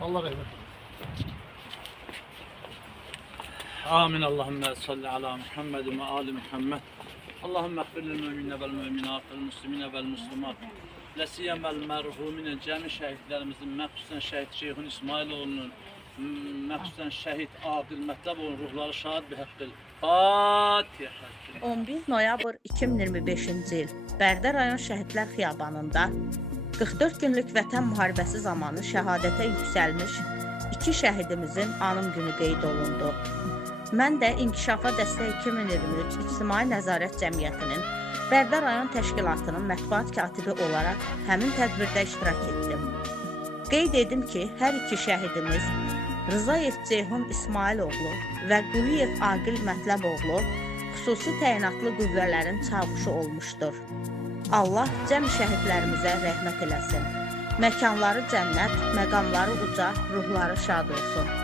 Allah razı olsun. Amin. Allahümme salli ala Muhammed ve ali Muhammed. Allahümme ehfirlil müminine vel müminat vel muslimine vel muslimat. Lesiyemel merhumine cemi şehitlerimizin, mekhususen şehit Şeyhun İsmailoğlu'nun, mekhususen şehit Adil Mətləboğlu'nun ruhları şad bir haqqıl. Fatiha. 11 noyabr 2025-ci il Bərdə rayon Şəhidlər Xiyabanında 44 günlük vətən müharibəsi zamanı şəhadətə yüksəlmiş iki şəhidimizin anım günü qeyd olundu. Mən də İnkişafa Dəstək 2023 İctimai Nəzarət Cəmiyyətinin Bərdə rayon təşkilatının mətbuat katibi olaraq həmin tədbirdə iştirak etdim. Qeyd edim ki, hər iki şəhidimiz Rızayev Ceyhun İsmailoğlu və Quliyev Aqil Mətləboğlu xüsusi təyinatlı qüvvələrin çavuşu olmuşdur. Allah cəm şəhidlərimizə rəhmət eləsin. Məkanları cənnət, məqamları uca, ruhları şad olsun.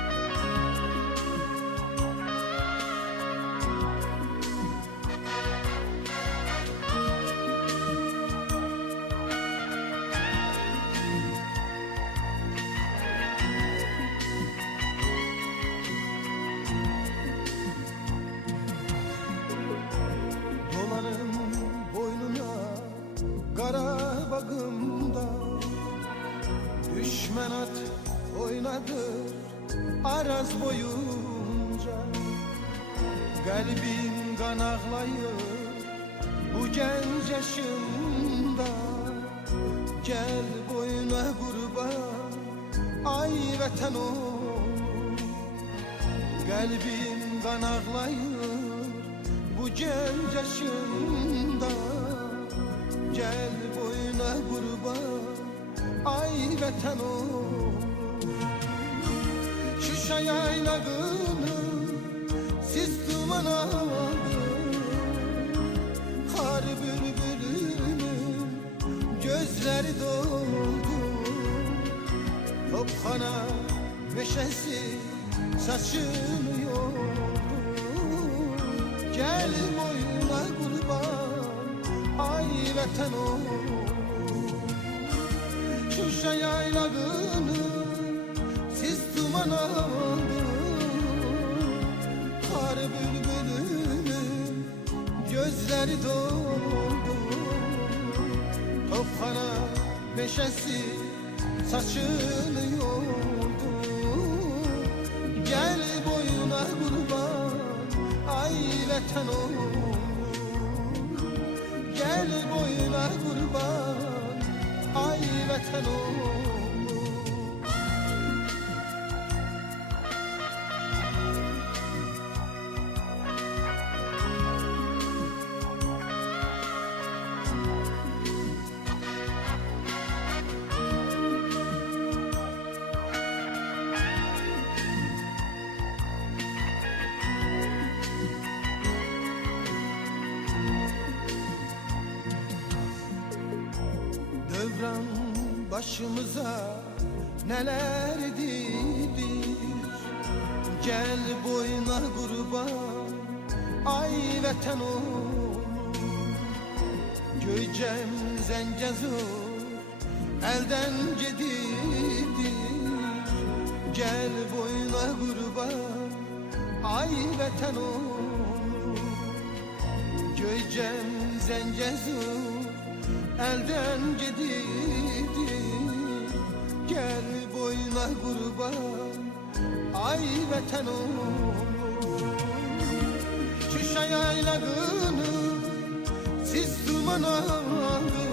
Qarabağımda düşmən at oynadı Araz boyunca. Qəlbim qan ağlayır bu gənc yaşımda. Gəl boyuna qurban ay vətən oğlum. Qəlbim qan ağlayır bu gənc yaşımda. Gel boyuna kurban ay vətən oğlum. Şuşa yaylağını siz duman aldı. Kar bülbülünün gözleri doldu. Topxana meşesi saçını yordu. Gel boyuna kurban ay vətən oğlum. Şuşa yaylağını siz duman aldı. Kar bülbülünün gözleri doldu. Topxana meşesi saçını yordu. Gel boyuna kurban ay vətən oğlum. Gel boyuna kurban ay vətən oğlum. Dövran başımıza neler dilir. Gel boyuna kurban ay vətən oğlum. Göycəm Zəngəzur elden gedidir. Gel boyuna kurban ay vətən oğlum. Göycəm Zəngəzur elden gedidir. Gel boyuna kurban ay vətən oğlum. Şuşa yaylağını siz duman aldı.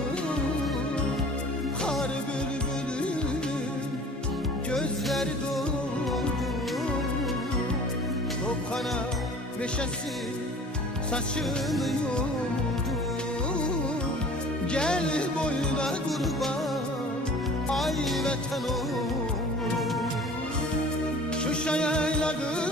Kar bülbülünün gözleri doldu. Topxana meşesi saçını yordu. Gel boyuna kurban ay vətən oğlum. Şuşa yaylağı